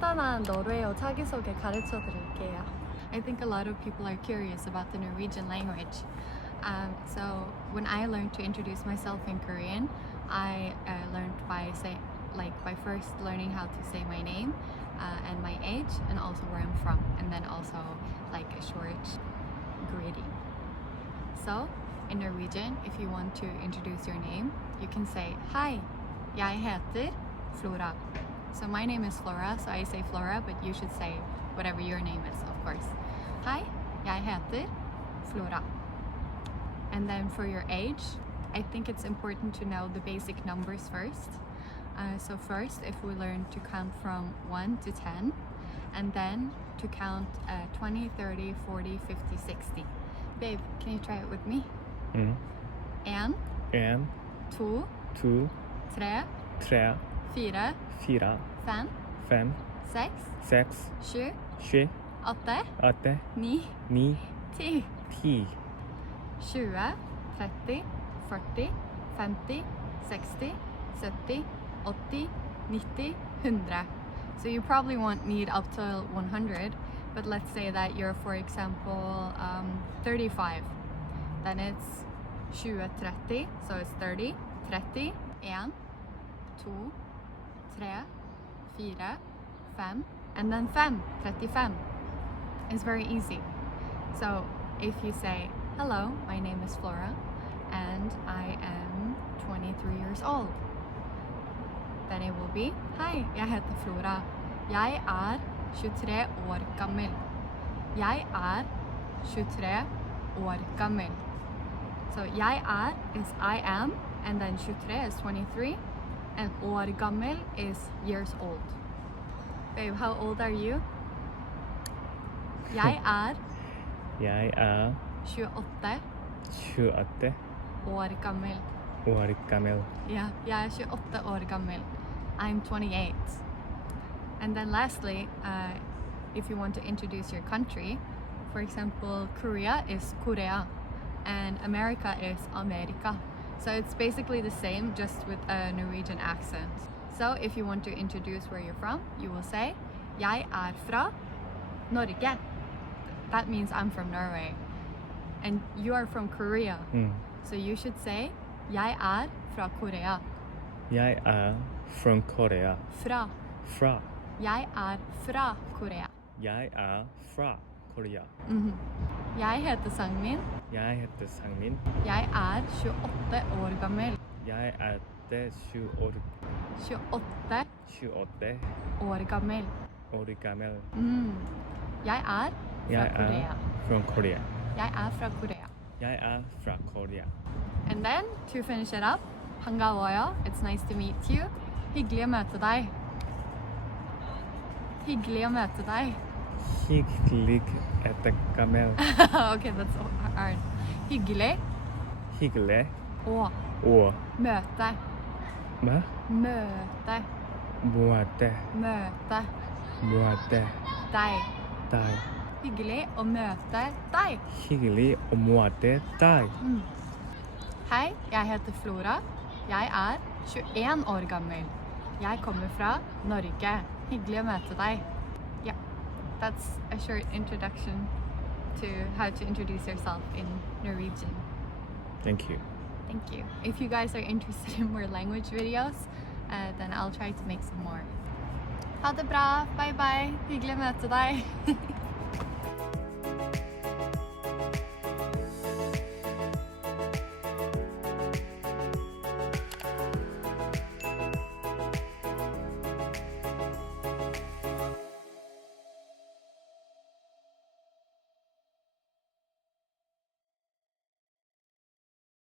간단한 노르웨이어 자기소개 가르쳐 드릴게요. I think a lot of people are curious about the Norwegian language. So when I learned to introduce myself in Korean, I learned by first learning how to say my name and my age and also where I'm from, and then also like a short greeting. So in Norwegian, if you want to introduce your name, you can say Hei, jeg heter Flora. So my name is Flora, so I say Flora, but you should say whatever your name is, of course. Hei, jeg heter Flora. And then for your age, I think it's important to know the basic numbers first. So first, if we learn to count from 1 to 10, and then to count 20, 30, 40, 50, 60. Babe, can you try it with me? En, to, 2, 3, 3, 4, 4, 5, 5, 6, 6, 7, 7, 8, 8, 9, 9, 10, 10, 20, 30, 40, 50, 60, 70, 80, 90, 100. So you probably won't need up to 100, but let's say that you're, for example, 35. Then it's 20, 30, so it's 30, 30, 1, 2, 3, 4, 5, and then 5, 35. It's very easy. So if you say, hello, my name is Flora, and I am 23 years old. Then it will be, hei, jeg heter Flora. Jeg 23 år gammel. Jeg 23 år gammel. So jeg is I am, and then 23 is 23, and år gammel is years old. Babe, how old are you? Jeg Jeg 28 28 år gammel. år gammel. Yeah, jeg 28 år gammel. I'm 28. And then lastly, if you want to introduce your country, for example, Korea is Korea, and America is Amerika. So it's basically the same, just with a Norwegian accent. So if you want to introduce where you're from, you will say, jeg fra Norge. That means I'm from Norway. And you are from Korea. So you should say, jeg fra Korea. Jeg from Korea. Fra. Fra. Jeg fra Korea. Jeg fra Korea. Jeg heter Sangmin. Jeg heter Sangmin. Jeg 28 år gammel. Jeg 28 år gammel. år gammel. Jeg fra Jeg Korea. from Korea. Jeg fra Korea. Jeg fra Korea. And then, to finish it up, 반가워요. It's nice to meet you. Hyggelig å møte deg. Hyggelig å møte deg. Hyggelig etter gammel. Okay, that's hard. Hyggelig Hyggelig å å møte. hva? Møte. Møte. Møte Møte deg. deg. Hyggelig å møte deg. Hyggelig å møte deg. Hei, jeg heter Flora. Jeg 21 år gammel. Jeg kommer fra Norge. Hyggelig å møte deg. Yeah, that's a short introduction to how to introduce yourself in Norwegian. Thank you. Thank you. If you guys are interested in more language videos, then I'll try to make some more. Ha det bra. Bye bye. Hyggelig å møte deg.